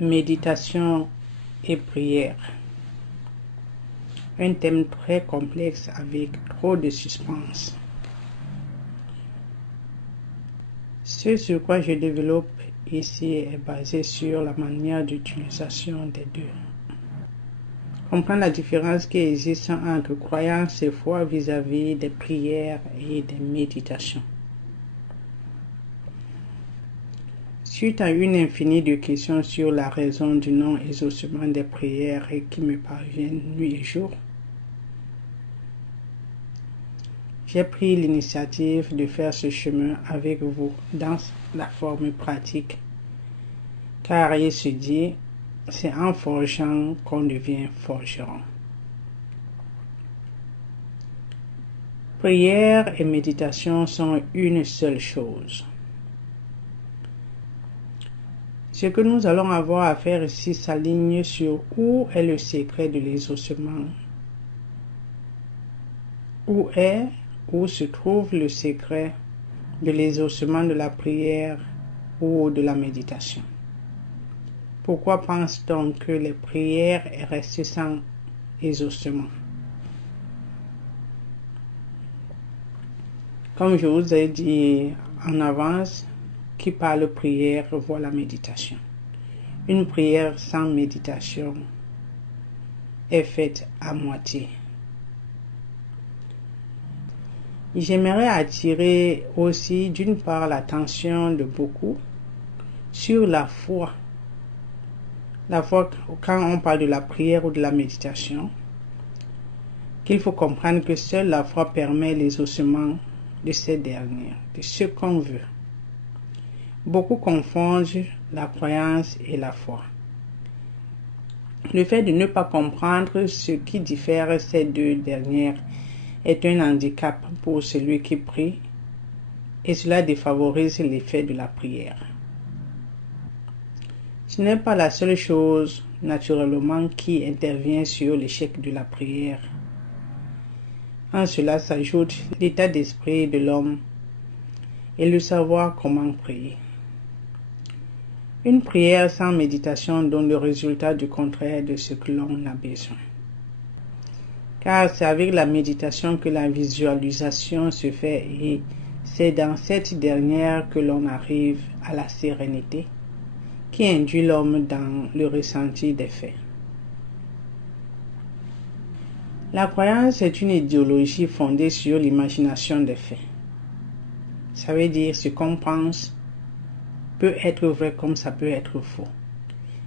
Méditation et prière. Un thème très complexe avec trop de suspense. Ce sur quoi je développe ici est basé sur la manière d'utilisation des deux. Comprendre la différence qui existe entre croyance et foi vis-à-vis des prières et des méditations. Suite à une infinie de questions sur la raison du non-exaucement des prières et qui me parviennent nuit et jour, j'ai pris l'initiative de faire ce chemin avec vous dans la forme pratique, car il se dit, c'est en forgeant qu'on devient forgeron. Prière et méditation sont une seule chose. Ce que nous allons avoir à faire ici s'aligne sur où est le secret de l'exaucement. Où se trouve le secret de l'exaucement de la prière ou de la méditation. Pourquoi pense-t-on que les prières restent sans exaucement? Comme je vous ai dit en avance, qui parle prière voit la méditation. Une prière sans méditation est faite à moitié. J'aimerais attirer aussi d'une part l'attention de beaucoup sur la foi. La foi, quand on parle de la prière ou de la méditation, qu'il faut comprendre que seule la foi permet l'exaucement de ces dernières, de ce qu'on veut. Beaucoup confondent la croyance et la foi. Le fait de ne pas comprendre ce qui diffère ces deux dernières est un handicap pour celui qui prie et cela défavorise l'effet de la prière. Ce n'est pas la seule chose, naturellement, qui intervient sur l'échec de la prière. En cela s'ajoute l'état d'esprit de l'homme et le savoir comment prier. Une prière sans méditation donne le résultat du contraire de ce que l'on a besoin. Car c'est avec la méditation que la visualisation se fait et c'est dans cette dernière que l'on arrive à la sérénité qui induit l'homme dans le ressenti des faits. La croyance est une idéologie fondée sur l'imagination des faits. Ça veut dire ce qu'on pense peut être vrai comme ça peut être faux.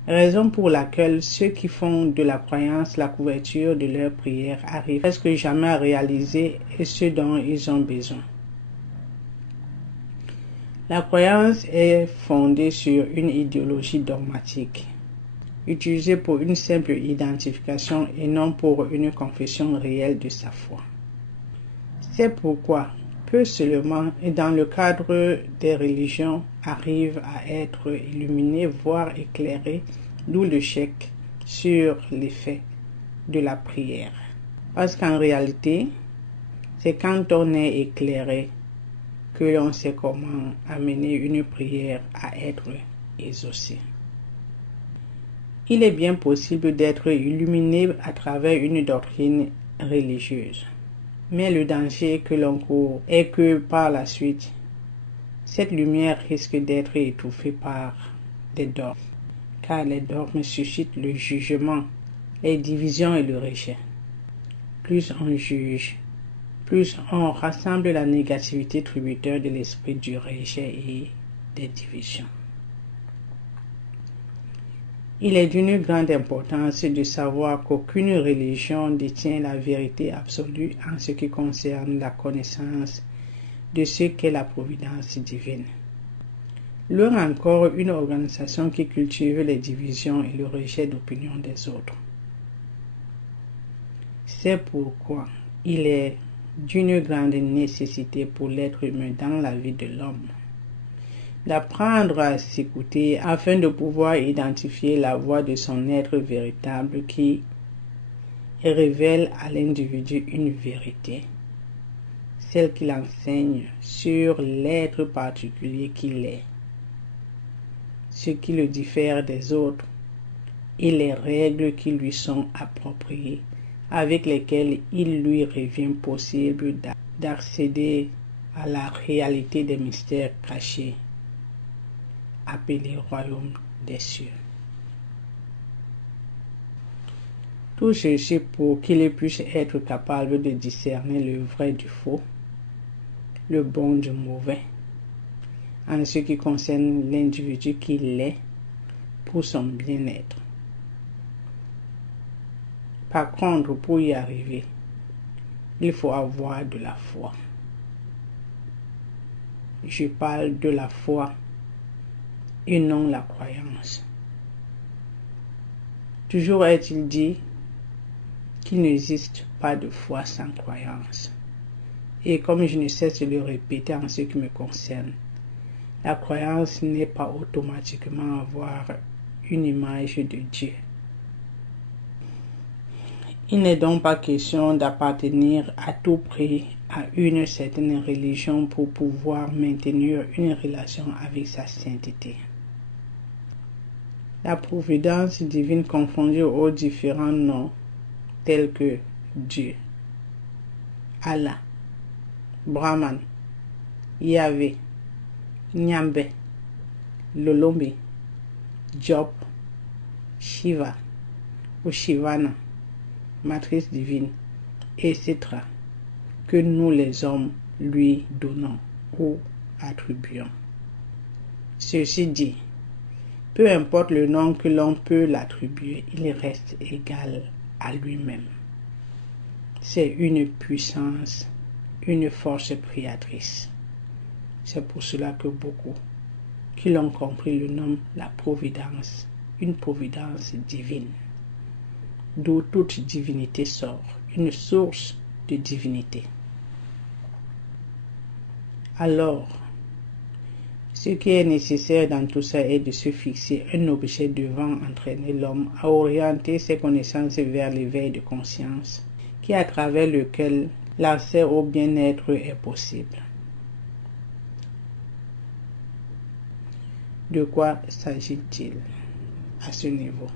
Raison pour laquelle ceux qui font de la croyance la couverture de leur prière arrivent presque jamais à réaliser ce dont ils ont besoin. La croyance est fondée sur une idéologie dogmatique, utilisée pour une simple identification et non pour une confession réelle de sa foi. C'est pourquoi peu seulement, et dans le cadre des religions, arrivent à être illuminés, voire éclairés, d'où le chèque sur l'effet de la prière. Parce qu'en réalité, c'est quand on est éclairé que l'on sait comment amener une prière à être exaucée. Il est bien possible d'être illuminé à travers une doctrine religieuse. Mais le danger que l'on court est que par la suite, cette lumière risque d'être étouffée par des dogmes, car les dogmes suscitent le jugement, les divisions et le rejet. Plus on juge, plus on rassemble la négativité tributaire de l'esprit du rejet et des divisions. Il est d'une grande importance de savoir qu'aucune religion détient la vérité absolue en ce qui concerne la connaissance de ce qu'est la providence divine. Loin encore une organisation qui cultive les divisions et le rejet d'opinion des autres. C'est pourquoi il est d'une grande nécessité pour l'être humain dans la vie de l'homme d'apprendre à s'écouter afin de pouvoir identifier la voix de son être véritable qui révèle à l'individu une vérité, celle qu'il enseigne sur l'être particulier qu'il est, ce qui le diffère des autres et les règles qui lui sont appropriées, avec lesquelles il lui revient possible d'accéder à la réalité des mystères cachés, appelés royaume des cieux. Tout ceci pour qu'il puisse être capable de discerner le vrai du faux, le bon du mauvais, en ce qui concerne l'individu qu'il est pour son bien-être. Par contre, pour y arriver, il faut avoir de la foi. Je parle de la foi et non la croyance. Toujours est-il dit qu'il n'existe pas de foi sans croyance. Et comme je ne cesse de le répéter en ce qui me concerne, la croyance n'est pas automatiquement avoir une image de Dieu. Il n'est donc pas question d'appartenir à tout prix à une certaine religion pour pouvoir maintenir une relation avec sa sainteté. La providence divine confondue aux différents noms tels que Dieu, Allah, Brahman, Yahvé, Nyambe, Lolombi, Job, Shiva ou Shivana, matrice divine, etc., que nous les hommes lui donnons ou attribuons. Ceci dit, peu importe le nom que l'on peut l'attribuer, il reste égal à lui-même. C'est une puissance, une force créatrice. C'est pour cela que beaucoup qui l'ont compris le nomment la providence, une providence divine, d'où toute divinité sort, une source de divinité. Alors, ce qui est nécessaire dans tout ça est de se fixer un objet devant entraîner l'homme à orienter ses connaissances vers l'éveil de conscience, qui est à travers lequel l'accès au bien-être est possible. De quoi s'agit-il à ce niveau?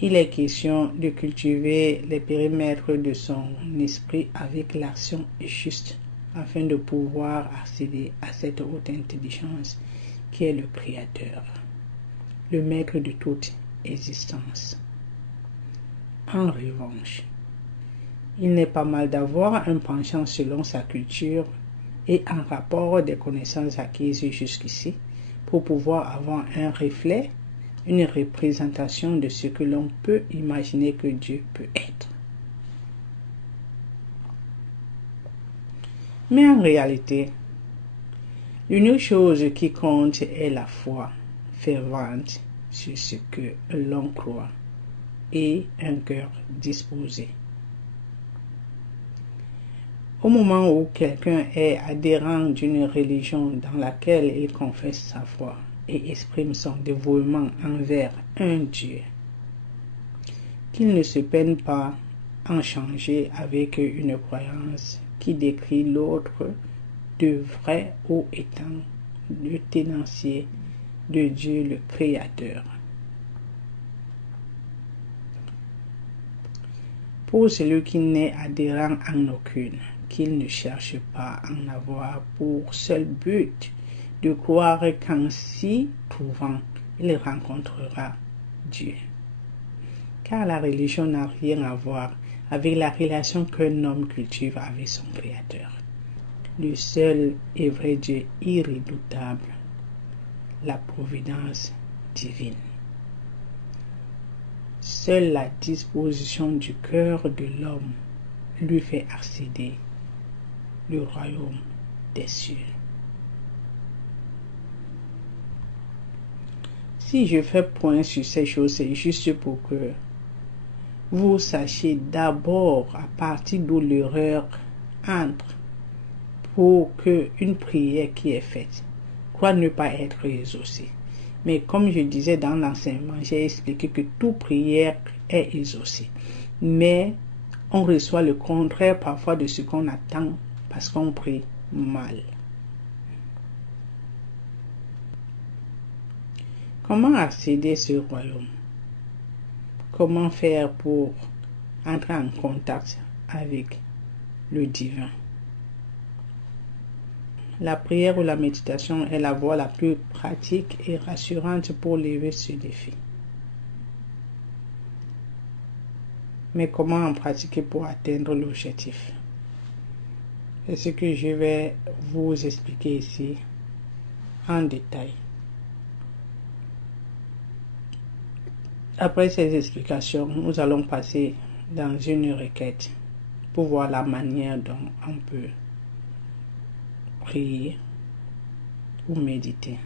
Il est question de cultiver les périmètres de son esprit avec l'action juste afin de pouvoir accéder à cette haute intelligence qui est le Créateur, le maître de toute existence. En revanche, il n'est pas mal d'avoir un penchant selon sa culture et en rapport des connaissances acquises jusqu'ici pour pouvoir avoir un reflet, une représentation de ce que l'on peut imaginer que Dieu peut être. Mais en réalité, l'unique chose qui compte est la foi fervente sur ce que l'on croit et un cœur disposé. Au moment où quelqu'un est adhérent d'une religion dans laquelle il confesse sa foi et exprime son dévouement envers un Dieu, qu'il ne se peine pas en changer avec une croyance qui décrit l'autre de vrai ou étant le tenancier de Dieu le Créateur. Pour celui qui n'est adhérent en aucune, qu'il ne cherche pas à en avoir pour seul but de croire qu'en s'y trouvant, il rencontrera Dieu. Car la religion n'a rien à voir avec la relation qu'un homme cultive avec son Créateur, le seul et vrai Dieu irrédoutable, la providence divine. Seule la disposition du cœur de l'homme lui fait accéder le royaume des cieux. Si je fais point sur ces choses, c'est juste pour que vous sachiez d'abord à partir d'où l'erreur entre pour qu'une prière qui est faite croit ne pas être exaucée. Mais comme je disais dans l'enseignement, j'ai expliqué que toute prière est exaucée. Mais on reçoit le contraire parfois de ce qu'on attend parce qu'on prie mal. Comment accéder à ce royaume? Comment faire pour entrer en contact avec le divin? La prière ou la méditation est la voie la plus pratique et rassurante pour lever ce défi. Mais comment en pratiquer pour atteindre l'objectif? C'est ce que je vais vous expliquer ici en détail. Après ces explications, nous allons passer dans une requête pour voir la manière dont on peut prier ou méditer.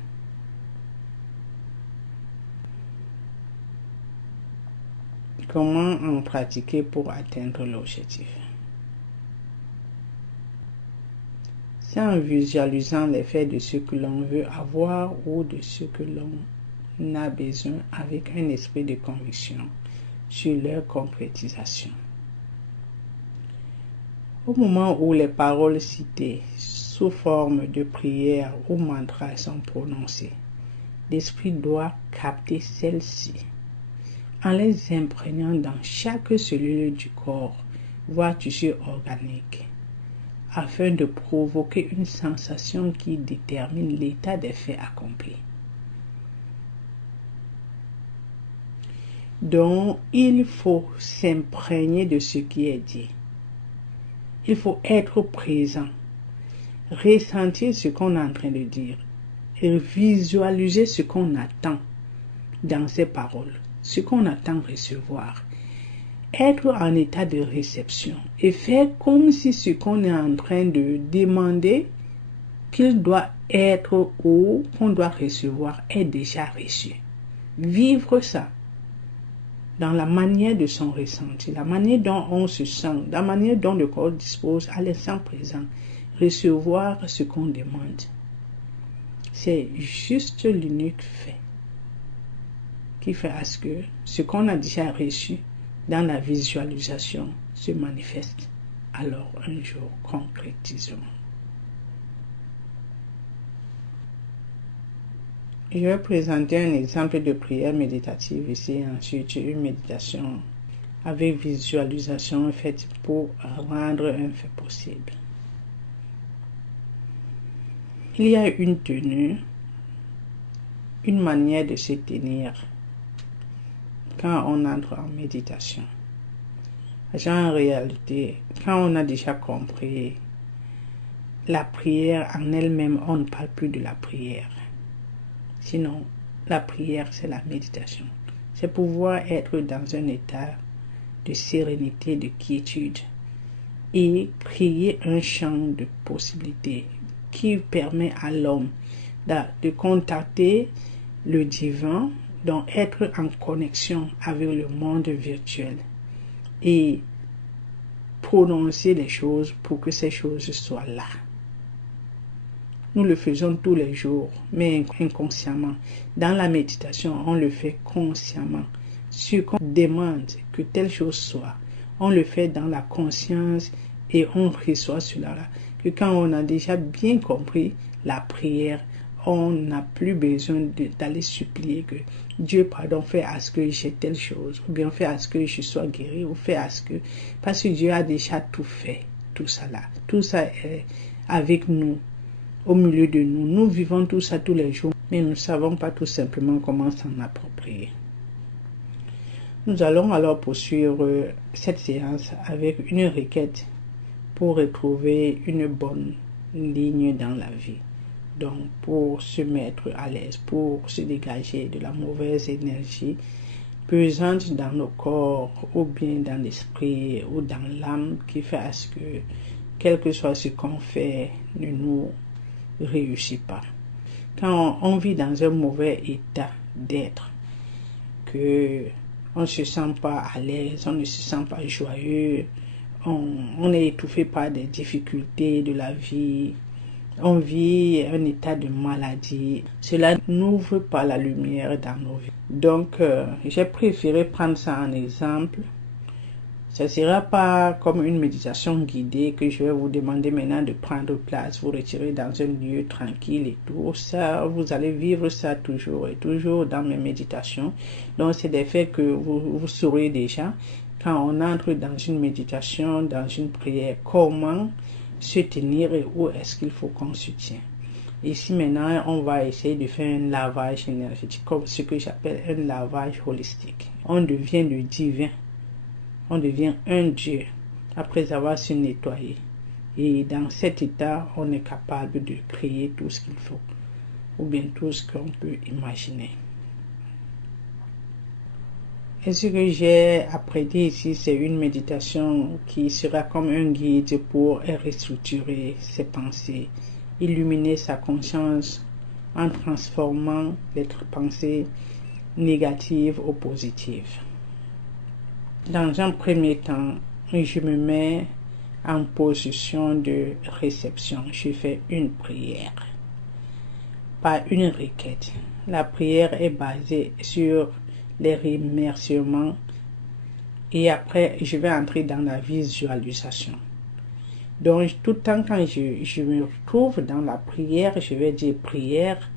Comment en pratiquer pour atteindre l'objectif? C'est en visualisant l'effet de ce que l'on veut avoir ou de ce que l'on a besoin avec un esprit de conviction sur leur concrétisation. Au moment où les paroles citées sous forme de prière ou mantra sont prononcées, l'esprit doit capter celles-ci en les imprégnant dans chaque cellule du corps, voire tissu organique, afin de provoquer une sensation qui détermine l'état des faits accomplis. Donc, il faut s'imprégner de ce qui est dit. Il faut être présent, ressentir ce qu'on est en train de dire et visualiser ce qu'on attend dans ces paroles, ce qu'on attend recevoir. Être en état de réception et faire comme si ce qu'on est en train de demander qu'il doit être ou qu'on doit recevoir est déjà reçu. Vivre ça dans la manière de son ressenti, la manière dont on se sent, la manière dont le corps dispose à l'instant présent, recevoir ce qu'on demande. C'est juste l'unique fait qui fait à ce que ce qu'on a déjà reçu dans la visualisation se manifeste alors un jour concrètisement. Je vais présenter un exemple de prière méditative ici, ensuite une méditation avec visualisation faite pour rendre un fait possible. Il y a une tenue, une manière de se tenir quand on entre en méditation. En réalité, quand on a déjà compris la prière en elle-même, on ne parle plus de la prière. Sinon, la prière, c'est la méditation. C'est pouvoir être dans un état de sérénité, de quiétude et créer un champ de possibilités qui permet à l'homme de contacter le divin, donc être en connexion avec le monde virtuel et prononcer les choses pour que ces choses soient là. Nous le faisons tous les jours, mais inconsciemment. Dans la méditation, on le fait consciemment. Ce qu'on demande que telle chose soit, on le fait dans la conscience et on reçoit cela là. Que quand on a déjà bien compris la prière, on n'a plus besoin d'aller supplier que Dieu, pardon, fais à ce que j'ai telle chose, ou bien fais à ce que je sois guéri, ou fais à ce que... Parce que Dieu a déjà tout fait, tout ça là. Tout ça est avec nous. Au milieu de nous, nous vivons tout ça tous les jours, mais nous ne savons pas tout simplement comment s'en approprier. Nous allons alors poursuivre cette séance avec une requête pour retrouver une bonne ligne dans la vie. Donc, pour se mettre à l'aise, pour se dégager de la mauvaise énergie pesante dans nos corps, ou bien dans l'esprit, ou dans l'âme, qui fait à ce que, quel que soit ce qu'on fait, ne nous réussit pas. Quand on vit dans un mauvais état d'être, que on ne se sent pas à l'aise, on ne se sent pas joyeux, on est étouffé par des difficultés de la vie, on vit un état de maladie, cela n'ouvre pas la lumière dans nos vies. Donc, j'ai préféré prendre ça en exemple. Ce ne sera pas comme une méditation guidée que je vais vous demander maintenant de prendre place, vous retirer dans un lieu tranquille et tout. Ça, vous allez vivre ça toujours et toujours dans mes méditations. Donc, c'est des faits que vous saurez déjà quand on entre dans une méditation, dans une prière, comment se tenir et où est-ce qu'il faut qu'on se tienne. Ici maintenant, on va essayer de faire un lavage énergétique, comme ce que j'appelle un lavage holistique. On devient le divin. On devient un Dieu après avoir se nettoyé. Et dans cet état, on est capable de créer tout ce qu'il faut, ou bien tout ce qu'on peut imaginer. Et ce que j'ai apprêté ici, c'est une méditation qui sera comme un guide pour restructurer ses pensées, illuminer sa conscience en transformant les pensées négatives ou positives. Dans un premier temps, je me mets en position de réception. Je fais une prière, pas une requête. La prière est basée sur les remerciements et après, je vais entrer dans la visualisation. Donc, tout le temps quand je me retrouve dans la prière, je vais dire prière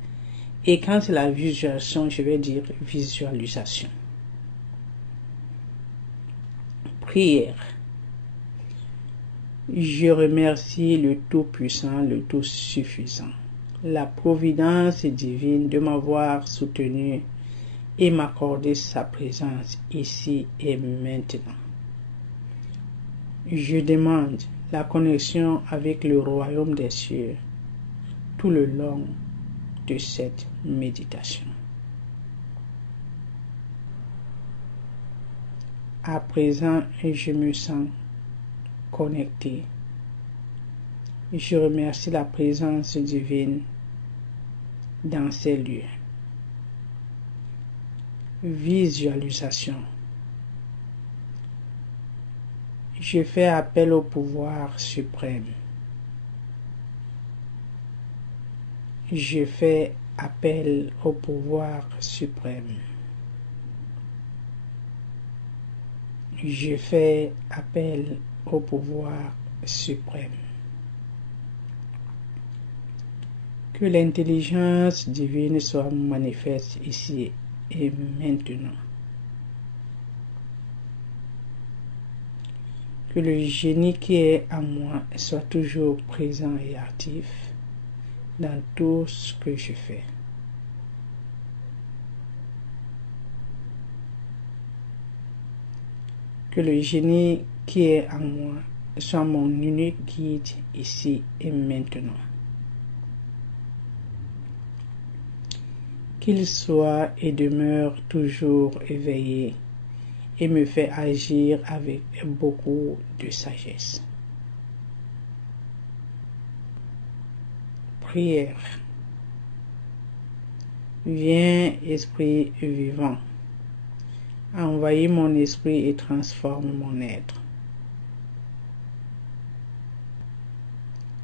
et quand c'est la visualisation, je vais dire visualisation. Prière. Je remercie le Tout-Puissant, le Tout-Suffisant, la providence divine de m'avoir soutenu et m'accorder sa présence ici et maintenant. Je demande la connexion avec le royaume des cieux tout le long de cette méditation. À présent, je me sens connecté. Je remercie la présence divine dans ces lieux. Visualisation. Je fais appel au pouvoir suprême. Je fais appel au pouvoir suprême. Je fais appel au pouvoir suprême. Que l'intelligence divine soit manifeste ici et maintenant. Que le génie qui est en moi soit toujours présent et actif dans tout ce que je fais. Que le génie qui est en moi soit mon unique guide ici et maintenant. Qu'il soit et demeure toujours éveillé et me fait agir avec beaucoup de sagesse. Prière. Viens, Esprit vivant. Envahis mon esprit et transforme mon être.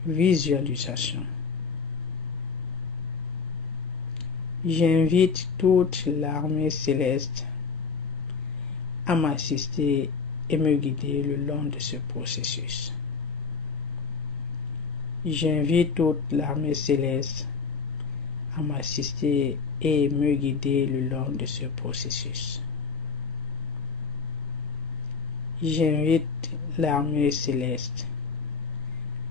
Visualisation. J'invite toute l'armée céleste à m'assister et me guider le long de ce processus. J'invite toute l'armée céleste à m'assister et me guider le long de ce processus. J'invite l'armée céleste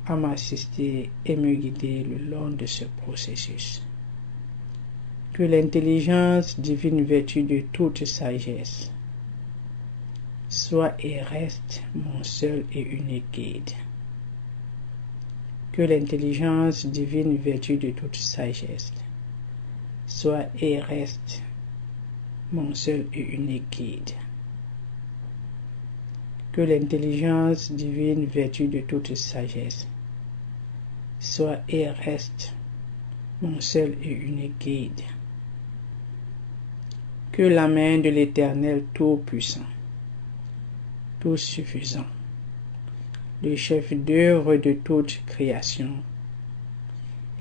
à m'assister et me guider le long de ce processus. Que l'intelligence divine vertu de toute sagesse soit et reste mon seul et unique guide. Que l'intelligence divine vertu de toute sagesse soit et reste mon seul et unique guide. Que l'intelligence divine vertu de toute sagesse soit et reste mon seul et unique guide. Que la main de l'Éternel Tout-Puissant, Tout-Suffisant, le chef d'œuvre de toute création,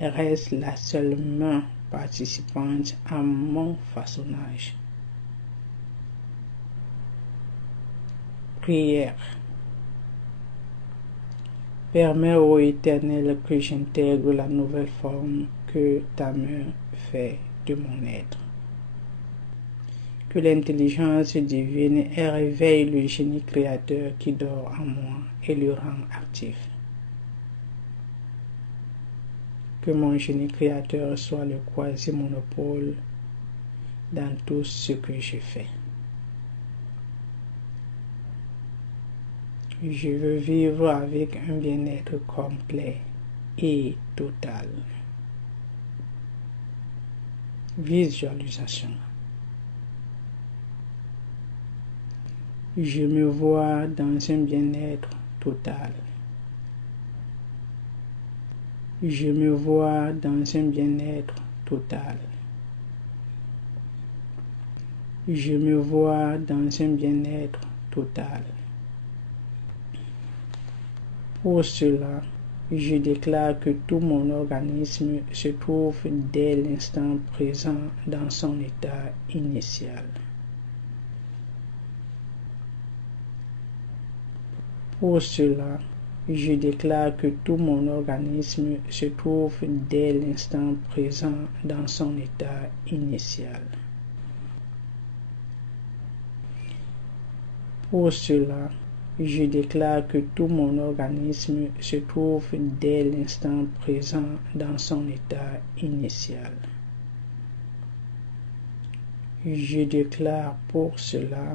reste la seule main participante à mon façonnage. Prière. Permets, ô Éternel, que j'intègre la nouvelle forme que ta main fait de mon être. Que l'intelligence divine réveille le génie créateur qui dort en moi et le rend actif. Que mon génie créateur soit le quasi-monopole dans tout ce que je fais. Je veux vivre avec un bien-être complet et total. Visualisation. Je me vois dans un bien-être total. Je me vois dans un bien-être total. Je me vois dans un bien-être total. Pour cela, je déclare que tout mon organisme se trouve dès l'instant présent dans son état initial. Pour cela, je déclare que tout mon organisme se trouve dès l'instant présent dans son état initial. Pour cela, je déclare que tout mon organisme se trouve dès l'instant présent dans son état initial. Je déclare pour cela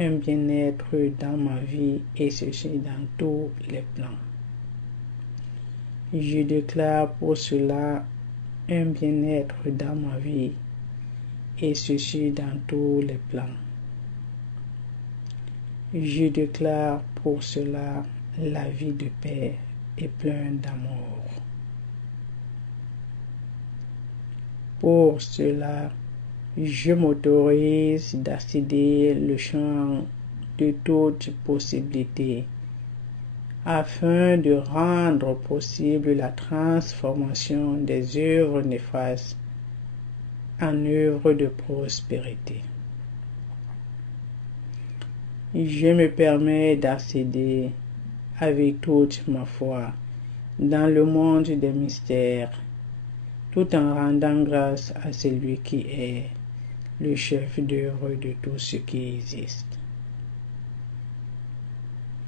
un bien-être dans ma vie et ceci dans tous les plans. Je déclare pour cela un bien-être dans ma vie et ceci dans tous les plans. Je déclare pour cela la vie de paix et plein d'amour. Pour cela, je m'autorise d'accéder le champ de toute possibilité afin de rendre possible la transformation des œuvres néfastes en œuvres de prospérité. Je me permets d'accéder avec toute ma foi dans le monde des mystères, tout en rendant grâce à celui qui est le chef d'œuvre de tout ce qui existe,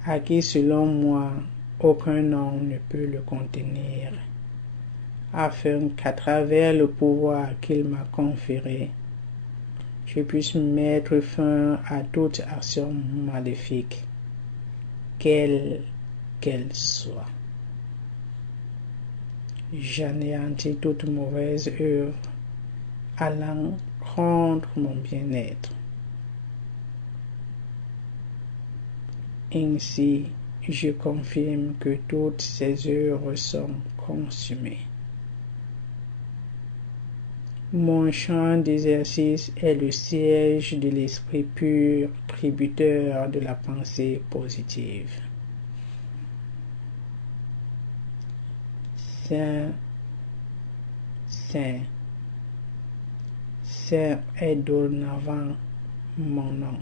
à qui selon moi aucun nom ne peut le contenir, afin qu'à travers le pouvoir qu'il m'a conféré, je puisse mettre fin à toute action maléfique, quelle qu'elle soit. J'anéantis toute mauvaise œuvre allant contre mon bien-être. Ainsi, je confirme que toutes ces œuvres sont consumées. Mon champ d'exercice est le siège de l'esprit pur, tributeur de la pensée positive. Saint, Saint, Saint est dorénavant mon nom.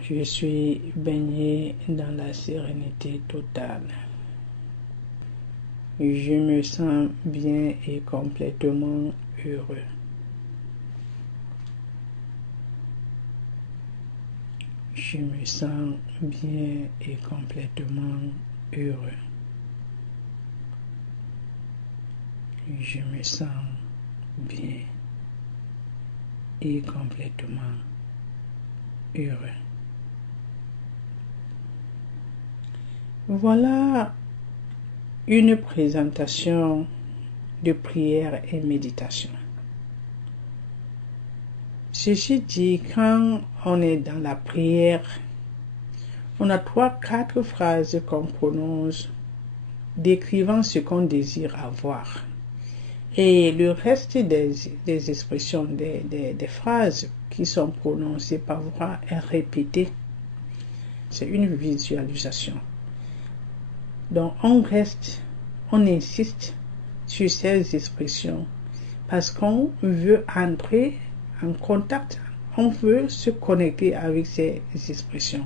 Je suis baigné dans la sérénité totale. Je me sens bien et complètement heureux. Je me sens bien et complètement heureux. Je me sens bien et complètement heureux. Voilà une présentation de prière et méditation. Ceci dit, quand on est dans la prière, on a 3-4 phrases qu'on prononce décrivant ce qu'on désire avoir. Et le reste des expressions, des phrases qui sont prononcées par voix est répétée. C'est une visualisation. Donc on insiste sur ces expressions parce qu'on veut entrer en contact, on veut se connecter avec ces expressions.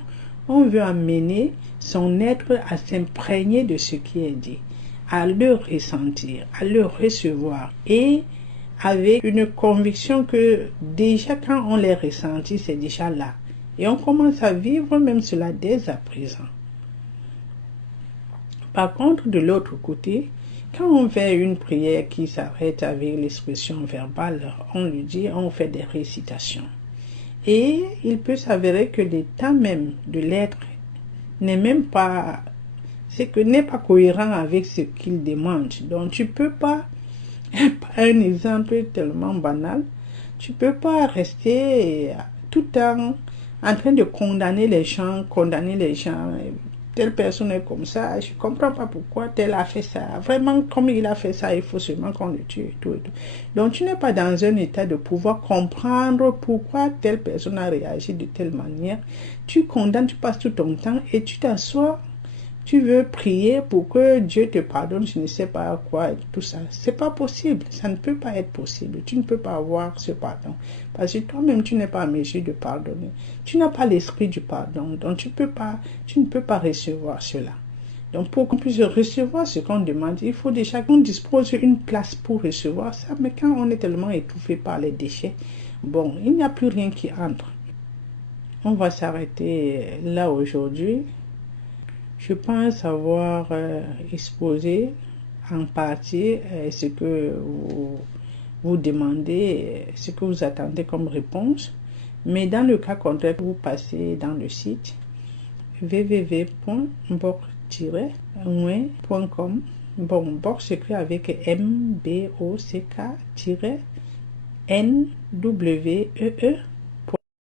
On veut amener son être à s'imprégner de ce qui est dit, à le ressentir, à le recevoir, et avec une conviction que déjà quand on les ressentit, c'est déjà là. Et on commence à vivre même cela dès à présent. Par contre, de l'autre côté, quand on fait une prière qui s'arrête avec l'expression verbale, on lui dit, on fait des récitations. Et il peut s'avérer que l'état même de l'être n'est même pas, n'est pas cohérent avec ce qu'il demande. Donc tu peux pas, un exemple tellement banal, tu peux pas rester tout le temps en train de condamner les gens, telle personne est comme ça, je comprends pas pourquoi tel a fait ça. Vraiment, comme il a fait ça, il faut seulement qu'on le tue et tout et tout. Donc, tu n'es pas dans un état de pouvoir comprendre pourquoi telle personne a réagi de telle manière. Tu condamnes, tu passes tout ton temps et tu t'assois. Tu veux prier pour que Dieu te pardonne, je ne sais pas quoi, et tout ça. C'est pas possible. Ça ne peut pas être possible. Tu ne peux pas avoir ce pardon. Parce que toi-même, tu n'es pas en mesure de pardonner. Tu n'as pas l'esprit du pardon. Donc, tu ne peux pas recevoir cela. Donc, pour qu'on puisse recevoir ce qu'on demande, il faut déjà qu'on dispose d'une place pour recevoir ça. Mais quand on est tellement étouffé par les déchets, bon, il n'y a plus rien qui entre. On va s'arrêter là aujourd'hui. Je pense avoir exposé en partie ce que vous demandez, ce que vous attendez comme réponse. Mais dans le cas contraire, vous passez dans le site www.mbock-nwee.com. Bon, Mbock s'écrit avec MBOCK-NWEE.